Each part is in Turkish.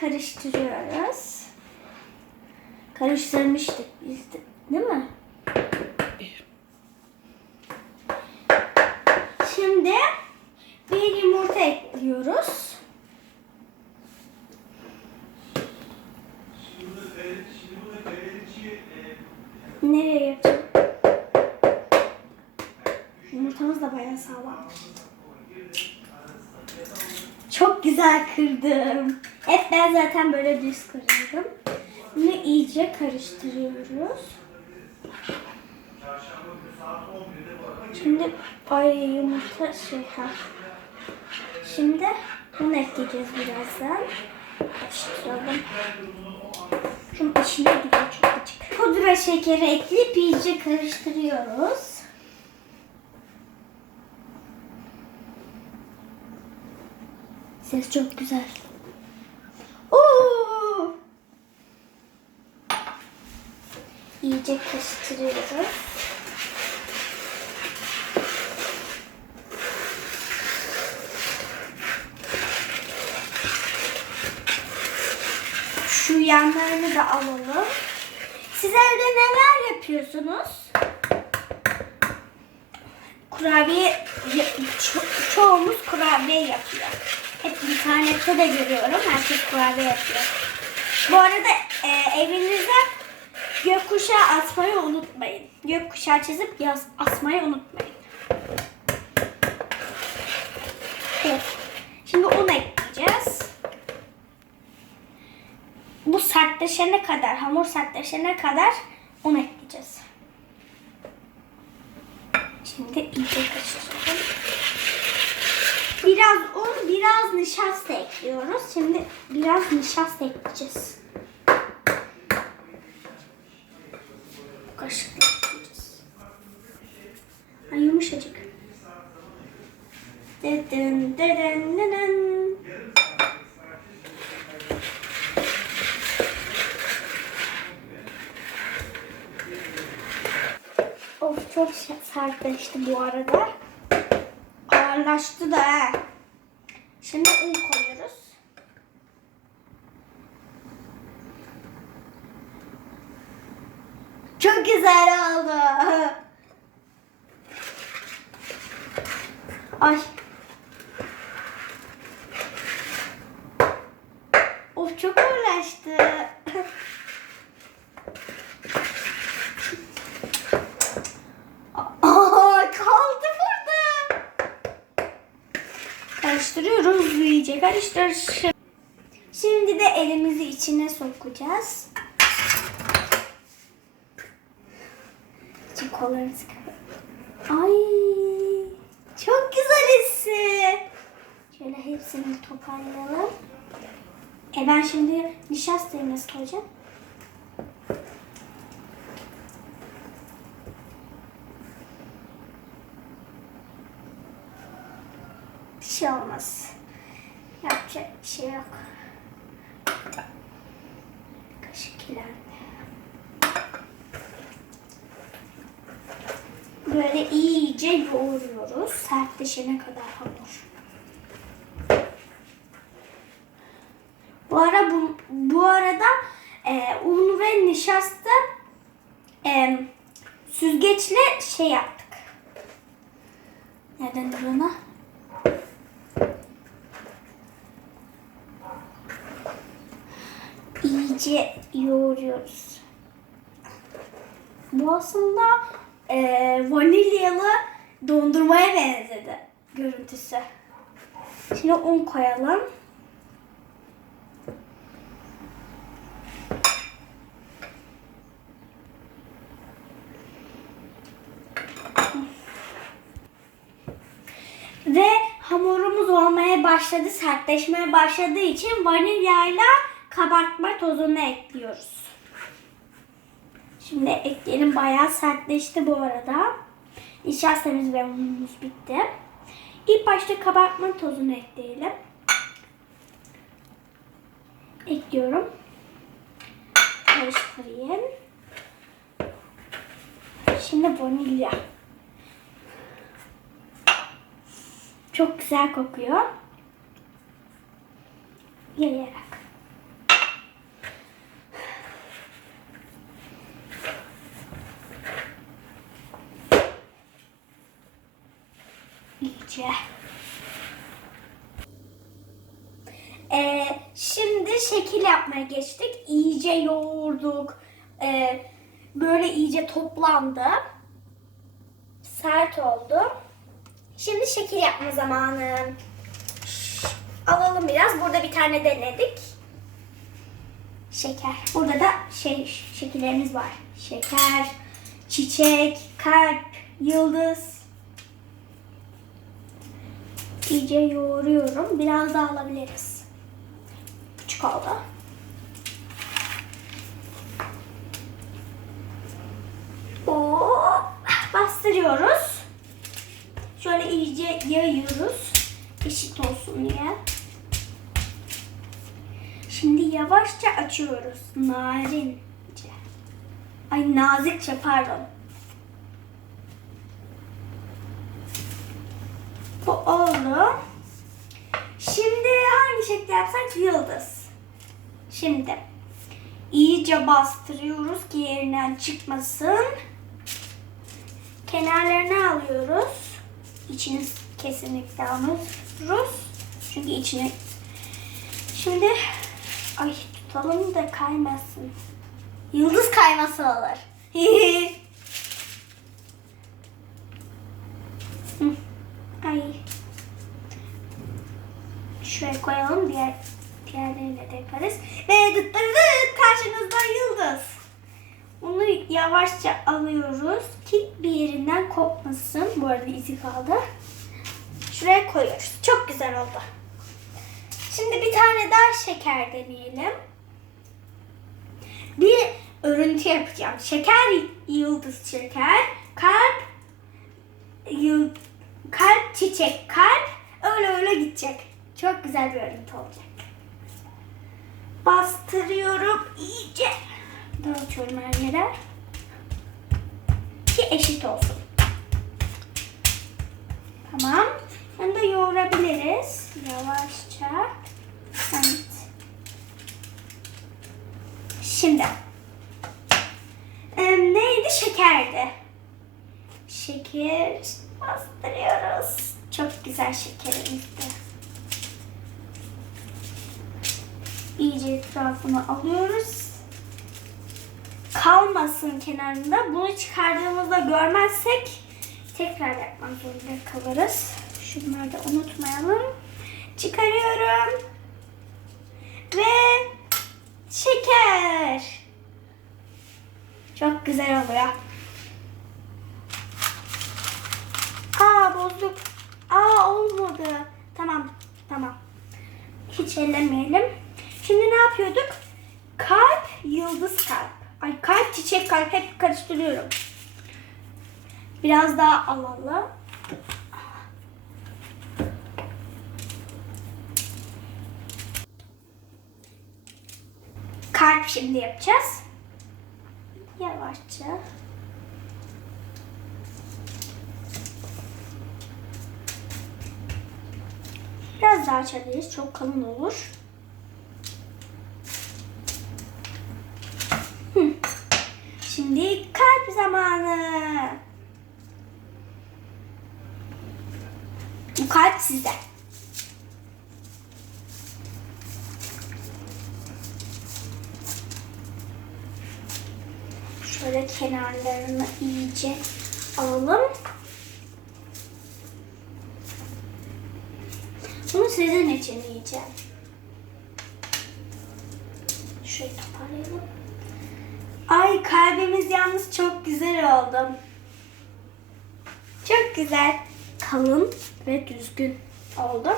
karıştırıyoruz. Karıştırmıştık biz de, değil mi? Şimdi bir yumurta ekliyoruz. Nereye yapacağım? Yumurtamız da bayağı sağlam. Çok güzel kırdım. Hep ben zaten böyle düz kırıyorum. Bunu iyice karıştırıyoruz. Şimdi ay yumurta şey ha. Şimdi bunu ekleyeceğiz birazdan. Karıştıralım. Şunun içine gidiyor çok açık. Pudra şekeri ekleyip iyice karıştırıyoruz. Ses çok güzel. Oo! İyice karıştırıyoruz. Şu yanlarını da alalım. Siz evde neler yapıyorsunuz? Kurabiye, ço- çoğumuz kurabiye yapıyor. Hep internette de görüyorum. Herkes kurabiye yapıyor. Bu arada e, evinize gökkuşağı asmayı unutmayın. Gökkuşağı çizip yaz, asmayı unutmayın. Evet. Şimdi un ekleyeceğiz. Bu sertleşene kadar, hamur sertleşene kadar un ekleyeceğiz. Şimdi iyice karıştıralım. Biraz un, biraz nişasta ekliyoruz. Şimdi biraz nişasta ekleyeceğiz. Kaşıkla ekleyeceğiz. Ay yumuşacık. Dedin, dedin, dedin. Of çok sertleşti bu arada. Ağırlaştı da. Şimdi un koyuyoruz. Çok güzel oldu. Ay. Of çok burada. Karıştırıyoruz iyice karıştır. Şimdi de elimizi içine sokacağız. İçin kollarını sıkalım. Ay çok güzel hissi. Şöyle hepsini toparlayalım. E ben şimdi nişastayı nasıl koyacağım? Bir şey olmaz. Yapacak bir şey yok. Kaşık ileride. Böyle iyice yoğuruyoruz. Sertleşene kadar hamur. Bu ara bu, bu arada e, un ve nişasta e, süzgeçle şey yaptık. Ne denir ona? iyice yoğuruyoruz. Bu aslında e, vanilyalı dondurmaya benzedi görüntüsü. Şimdi un koyalım. Ve hamurumuz olmaya başladı, sertleşmeye başladığı için vanilyayla kabartma tozunu ekliyoruz. Şimdi ekleyelim. Bayağı sertleşti bu arada. Nişastamız ve unumuz bitti. İlk başta kabartma tozunu ekleyelim. Ekliyorum. Karıştırayım. Şimdi vanilya. Çok güzel kokuyor. yayarak. İyice. Ee, şimdi şekil yapmaya geçtik. İyice yoğurduk. Ee, böyle iyice toplandı. Sert oldu. Şimdi şekil yapma zamanı. Alalım biraz. Burada bir tane denedik. Şeker. Burada da şey şekillerimiz var. Şeker, çiçek, kalp, yıldız. İyice yoğuruyorum. Biraz daha alabiliriz. Küçük oldu. Oo, bastırıyoruz. Şöyle iyice yayıyoruz. Eşit olsun diye. Şimdi yavaşça açıyoruz. Narince. Ay nazikçe pardon. Bu oldu. Şimdi hangi şekli yapsak? Yıldız. Şimdi iyice bastırıyoruz ki yerinden çıkmasın. Kenarlarını alıyoruz. İçini kesinlikle alıyoruz. Çünkü içini Şimdi ay tutalım da kaymasın. Yıldız kayması olur. Hı, ay. Şuraya koyalım diğer diğerleriyle de yaparız. Ve dıt dıt dıt karşınızda yıldız. Bunu yavaşça alıyoruz ki bir yerinden kopmasın. Bu arada izi kaldı. Şuraya koyuyoruz. Çok güzel oldu. Şimdi bir tane daha şeker deneyelim. Bir örüntü yapacağım. Şeker, yıldız şeker, kalp, yıl, kalp, çiçek, kalp. Öyle öyle gidecek. Çok güzel bir örüntü olacak. Bastırıyorum iyice. Dağıtıyorum her yere. Ki eşit olsun. Tamam. Bunu da yoğurabiliriz. Yavaşça. Evet. Şimdi. Ee, neydi? Şekerdi. Şeker bastırıyoruz. Çok güzel şekerimizdi. İyice etrafını alıyoruz. Kalmasın kenarında. Bunu çıkardığımızda görmezsek tekrar yapmak zorunda kalırız. Şunları da unutmayalım. Çıkarıyorum. Ve şeker. Çok güzel oluyor. Aa bozduk. Aa olmadı. Tamam. Tamam. Hiç ellemeyelim. Yapıyorduk? Kalp, yıldız kalp. Ay kalp, çiçek kalp hep karıştırıyorum. Biraz daha alalım. Kalp şimdi yapacağız. Yavaşça. Biraz daha açabiliriz. Çok kalın olur. Hı. Şimdi kalp zamanı. Bu kalp sizde. Şöyle kenarlarını iyice alalım. Bunu sizin için yiyeceğim. Şöyle toparlayalım. Ay kalbimiz yalnız çok güzel oldu. Çok güzel. Kalın ve düzgün oldu.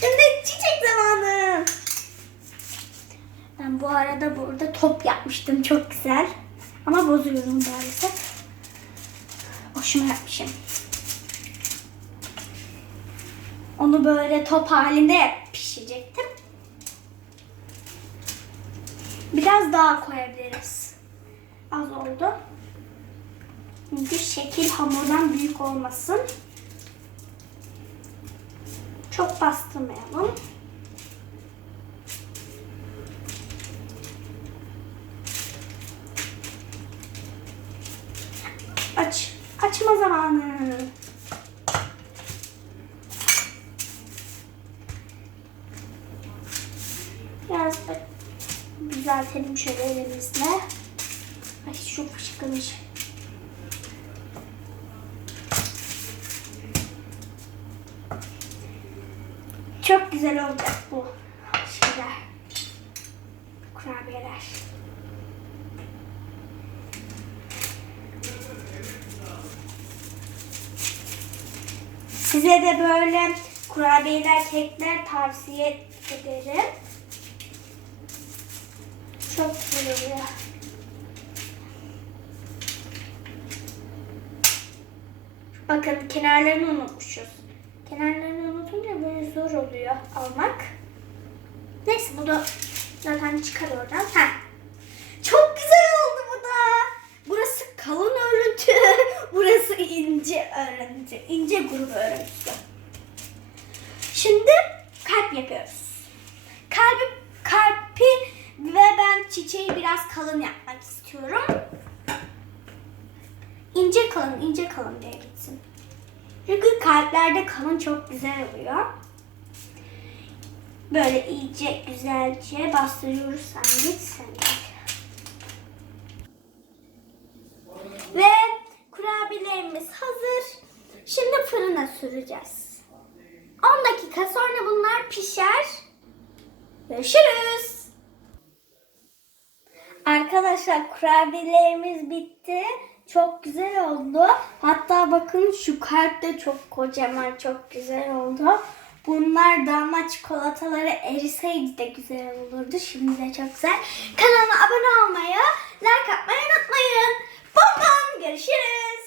Şimdi çiçek zamanı. Ben bu arada burada top yapmıştım. Çok güzel. Ama bozuyorum maalesef. Hoşuma yapmışım. Onu böyle top halinde pişirecektim. Biraz daha koyabiliriz. Az oldu. Çünkü şekil hamurdan büyük olmasın. Çok bastırmayalım. Aç. Açma zamanı. Biraz düzeltelim şöyle elimizle. Ay çok fışkırmış. Olacak bu şeyler. Kurabiyeler. Size de böyle kurabiyeler, kekler tavsiye ederim. Çok güzel oluyor. Bakın kenarlarını unutmuşuz. Kenarlarını zor oluyor almak. Neyse bunu zaten çıkar oradan. Ha. Çok güzel oldu bu da. Burası kalın örüntü. Burası ince örüntü. İnce grubu örüntüsü. Şimdi kalp yapıyoruz. Kalbi, kalbi ve ben çiçeği biraz kalın yapmak istiyorum. İnce kalın, ince kalın diye gitsin. Çünkü kalplerde kalın çok güzel oluyor. Böyle iyice güzelce bastırıyoruz sen git sen. Ve kurabiyelerimiz hazır. Şimdi fırına süreceğiz. 10 dakika sonra bunlar pişer. Görüşürüz. Arkadaşlar kurabiyelerimiz bitti. Çok güzel oldu. Hatta bakın şu kalp de çok kocaman, çok güzel oldu. Bunlar damla çikolataları eriseydi de güzel olurdu. Şimdi de çok güzel. Kanalıma abone olmayı, like atmayı unutmayın. Bom bom görüşürüz.